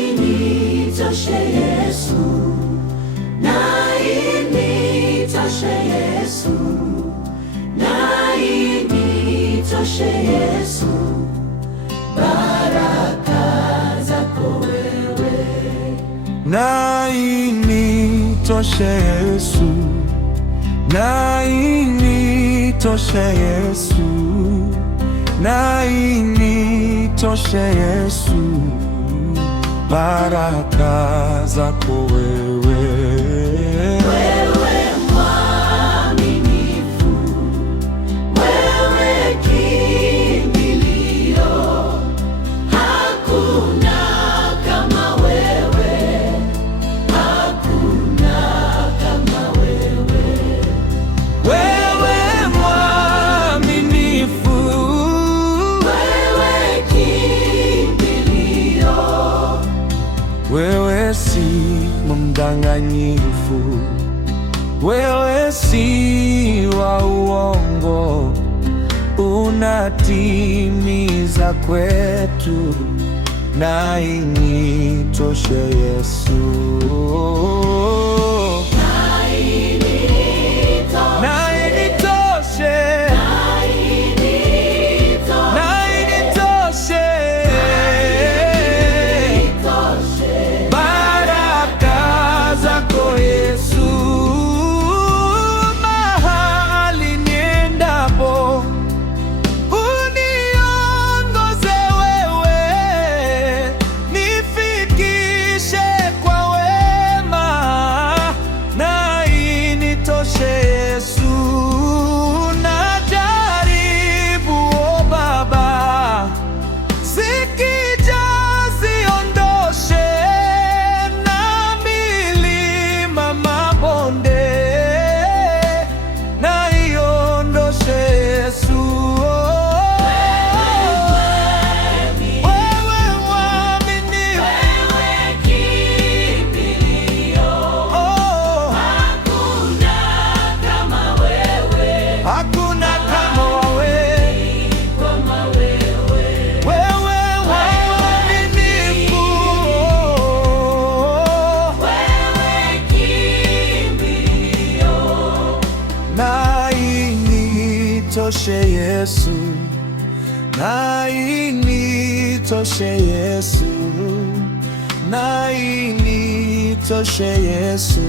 Initoshe Yesu, na initoshe Yesu, na initoshe Yesu, baraka zako wewe. Na initoshe Yesu, na initoshe Yesu, na initoshe Yesu, baraka zako wewe. Wewe mwaminifu, wewe kimbilio, hakuna kama wewe, hakuna kama wewe. Wewe mwaminifu, wewe kimbilio, wewe si mdanganyifu, wewe si wa uongo, unatimiza kwetu. Na initoshe Yesu, na initoshe, na initoshe, na initoshe, baraka zako Yesu. Mahali niendapo uniongoze wewe, nifikishe kwa wema. Na initoshe Yesu, najaribu o Baba, zikija ziondoshe, na milima mabonde, na iondoshe Yesu. Wewe mwaminifu, wewe kimbilio, hakuna kama wewe, hakuna kama wewe. kama wewe. Wewe mwaminifu, Wewe kimbilio, na initoshe Yesu, na initoshe Yesu, na initoshe Yesu.